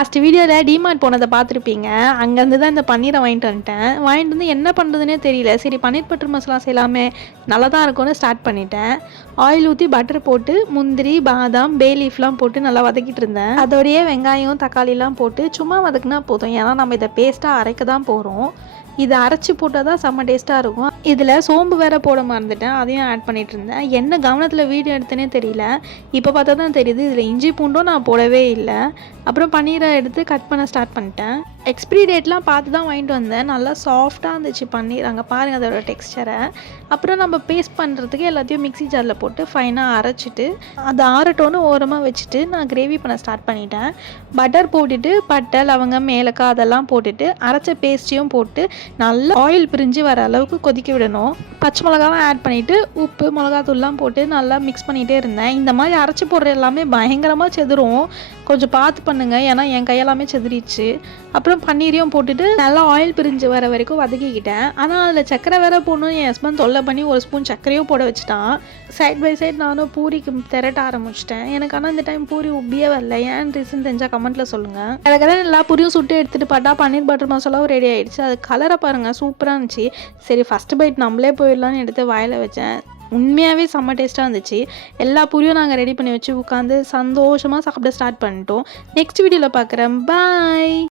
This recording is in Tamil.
லாஸ்ட் வீடியோவில் டிமார்ட் போனதை பார்த்துருப்பீங்க. அங்கேருந்து தான் இந்த பன்னீரை வாங்கிட்டு வந்துட்டேன். வாங்கிட்டு வந்து என்ன பண்ணுறதுனே தெரியல. சரி பன்னீர் பட்டர் மசாலா செய்யலாமே, நல்லா தான் இருக்கும்னு ஸ்டார்ட் பண்ணிட்டேன். ஆயில் ஊற்றி பட்டர் போட்டு முந்திரி பாதாம் பே லீஃப்லாம் போட்டு நல்லா வதக்கிட்டு இருந்தேன். அதோடையே வெங்காயம் தக்காளிலாம் போட்டு சும்மா வதக்குனா போதும். ஏன்னா நம்ம இதை பேஸ்ட்டாக அரைக்க தான் போகிறோம். இதை அரைச்சி போட்டால் தான் செம்ம டேஸ்ட்டாக இருக்கும். இதில் சோம்பு வேறு போட மறந்துட்டேன், அதையும் ஆட் பண்ணிகிட்டு இருந்தேன். என்ன கவனத்தில் வீடியோ எடுத்தேனே தெரியல. இப்போ பார்த்தா தான் தெரியுது இதில் இஞ்சி பூண்டும் நான் போடவே இல்லை. அப்புறம் பன்னீரை எடுத்து கட் பண்ண ஸ்டார்ட் பண்ணிட்டேன். எக்ஸ்பிரி டேட்லாம் பார்த்து தான் வாங்கிட்டு வந்தேன். நல்லா சாஃப்டாக இருந்துச்சு பன்னீர். அங்கே பாருங்கள் அதோட டெக்ஸ்சரை. அப்புறம் நம்ம பேஸ்ட் பண்ணுறதுக்கு எல்லாத்தையும் மிக்ஸி ஜாரில் போட்டு ஃபைனாக அரைச்சிட்டு அதை ஆறட்டோன்னு ஓரமாக வச்சுட்டு நான் கிரேவி பண்ண ஸ்டார்ட் பண்ணிட்டேன். பட்டர் போட்டுட்டு பட்டை லவங்கம் ஏலக்காய் அதெல்லாம் போட்டுட்டு அரைச்ச பேஸ்ட்டையும் போட்டு நல்லா ஆயில் பிரிஞ்சு வர அளவுக்கு கொதிக்க விடணும். பச்சை மிளகாவும் ஆட் பண்ணிவிட்டு உப்பு மிளகாத்தூள்லாம் போட்டு நல்லா மிக்ஸ் பண்ணிகிட்டே இருந்தேன். இந்த மாதிரி அரைச்சி போடுற எல்லாமே பயங்கரமாக செதுரும், கொஞ்சம் பார்த்து பண்ணுங்கள். ஏன்னா என் கையெல்லாமே செதுறிச்சு. அப்புறம் பன்னீரையும் போட்டுட்டு நல்லா ஆயில் பிரிஞ்சு வர வரைக்கும் வதக்கிக்கிட்டேன். ஆனால் அதில் சர்க்கரை வேற போடணும். என் ஹஸ்பண்ட் தொல்லை பண்ணி ஒரு ஸ்பூன் சர்க்கரையும் போட வச்சுட்டான். சைட் பை சைட் நானும் பூரிக்கு திரட்ட ஆரம்பிச்சிட்டேன். எனக்கு ஆனால் இந்த டைம் பூரி உப்பியே வரல. ஏன் ரீசன் தெரிஞ்சால் கமெண்ட்டில் சொல்லுங்கள். அதுக்காக எல்லா பூரியும் சுட்டு எடுத்துகிட்டு பார்த்தா பன்னீர் பட்டர் மசாலாவும் ரெடி ஆகிடுச்சு. அது கலரை பாருங்கள் சூப்பராக இருந்துச்சு. சரி ஃபஸ்ட்டு பைட் நம்மளே போயிடலான்னு எடுத்து வாயில் வச்சேன். உண்மையாகவே செம்ம டேஸ்ட்டாக இருந்துச்சு. எல்லா பூரியும் நாங்கள் ரெடி பண்ணி வச்சு உட்காந்து சந்தோஷமாக சாப்பிட ஸ்டார்ட் பண்ணிட்டோம். நெக்ஸ்ட் வீடியோவில் பார்க்குறேன். பாய்.